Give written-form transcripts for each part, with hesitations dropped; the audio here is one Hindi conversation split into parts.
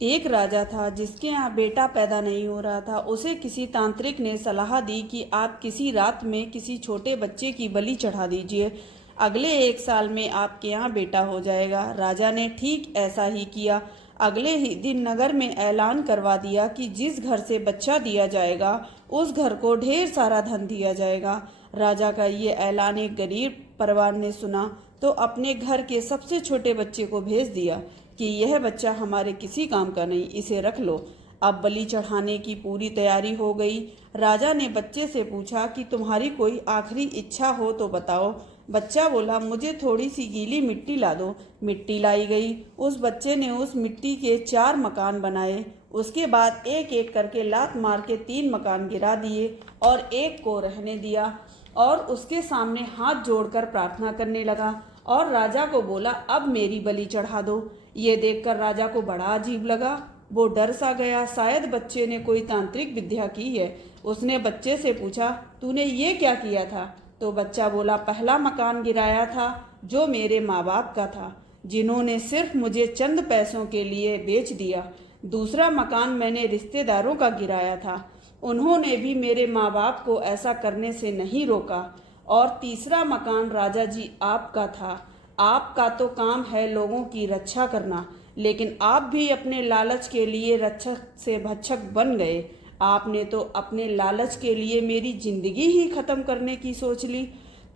एक राजा था जिसके यहाँ बेटा पैदा नहीं हो रहा था। उसे किसी तांत्रिक ने सलाह दी कि आप किसी रात में किसी छोटे बच्चे की बलि चढ़ा दीजिए, अगले 1 साल में आपके यहाँ बेटा हो जाएगा। राजा ने ठीक ऐसा ही किया। अगले ही दिन नगर में ऐलान करवा दिया कि जिस घर से बच्चा दिया जाएगा उस घर को ढेर सारा धन दिया जाएगा। राजा का ये ऐलान एक गरीब परिवार ने सुना तो अपने घर के सबसे छोटे बच्चे को भेज दिया कि यह बच्चा हमारे किसी काम का नहीं, इसे रख लो। अब बलि चढ़ाने की पूरी तैयारी हो गई। राजा ने बच्चे से पूछा कि तुम्हारी कोई आखिरी इच्छा हो तो बताओ। बच्चा बोला, मुझे थोड़ी सी गीली मिट्टी ला दो। मिट्टी लाई गई। उस बच्चे ने उस मिट्टी के 4 मकान बनाए। उसके बाद एक एक करके लात मार के 3 मकान गिरा दिए और एक को रहने दिया और उसके सामने हाथ जोड़कर प्रार्थना करने लगा और राजा को बोला, अब मेरी बलि चढ़ा दो। ये देखकर राजा को बड़ा अजीब लगा। वो डर सा गया, शायद बच्चे ने कोई तांत्रिक विद्या की है। उसने बच्चे से पूछा, तूने ये क्या किया था? तो बच्चा बोला, पहला मकान गिराया था जो मेरे माँ बाप का था, जिन्होंने सिर्फ मुझे चंद पैसों के लिए बेच दिया। दूसरा मकान मैंने रिश्तेदारों का गिराया था, उन्होंने भी मेरे माँ बाप को ऐसा करने से नहीं रोका। और तीसरा मकान राजा जी आपका था। आपका तो काम है लोगों की रक्षा करना, लेकिन आप भी अपने लालच के लिए रक्षक से भक्षक बन गए। आपने तो अपने लालच के लिए मेरी जिंदगी ही खत्म करने की सोच ली,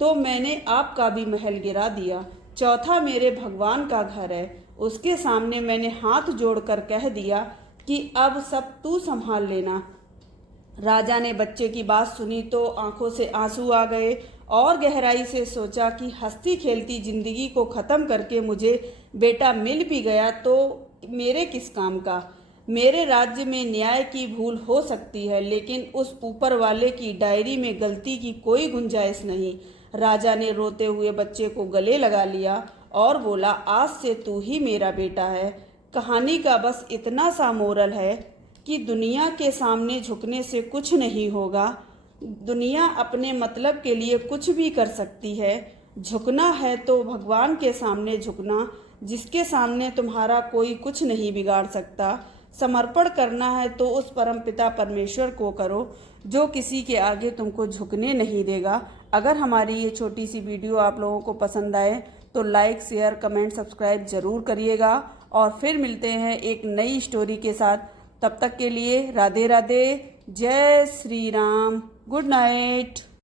तो मैंने आपका भी महल गिरा दिया। चौथा मेरे भगवान का घर है, उसके सामने मैंने हाथ जोड़कर कह दिया कि अब सब तू संभाल लेना। राजा ने बच्चे की बात सुनी तो आंखों से आंसू आ गए और गहराई से सोचा कि हंसती खेलती जिंदगी को ख़त्म करके मुझे बेटा मिल भी गया तो मेरे किस काम का। मेरे राज्य में न्याय की भूल हो सकती है, लेकिन उस ऊपर वाले की डायरी में गलती की कोई गुंजाइश नहीं। राजा ने रोते हुए बच्चे को गले लगा लिया और बोला, आज से तू ही मेरा बेटा है। कहानी का बस इतना सा मोरल है कि दुनिया के सामने झुकने से कुछ नहीं होगा। दुनिया अपने मतलब के लिए कुछ भी कर सकती है। झुकना है तो भगवान के सामने झुकना, जिसके सामने तुम्हारा कोई कुछ नहीं बिगाड़ सकता। समर्पण करना है तो उस परमपिता परमेश्वर को करो जो किसी के आगे तुमको झुकने नहीं देगा। अगर हमारी ये छोटी सी वीडियो आप लोगों को पसंद आए तो लाइक, शेयर, कमेंट, सब्सक्राइब जरूर करिएगा और फिर मिलते हैं एक नई स्टोरी के साथ। तब तक के लिए राधे राधे, जय श्री राम, गुड नाइट।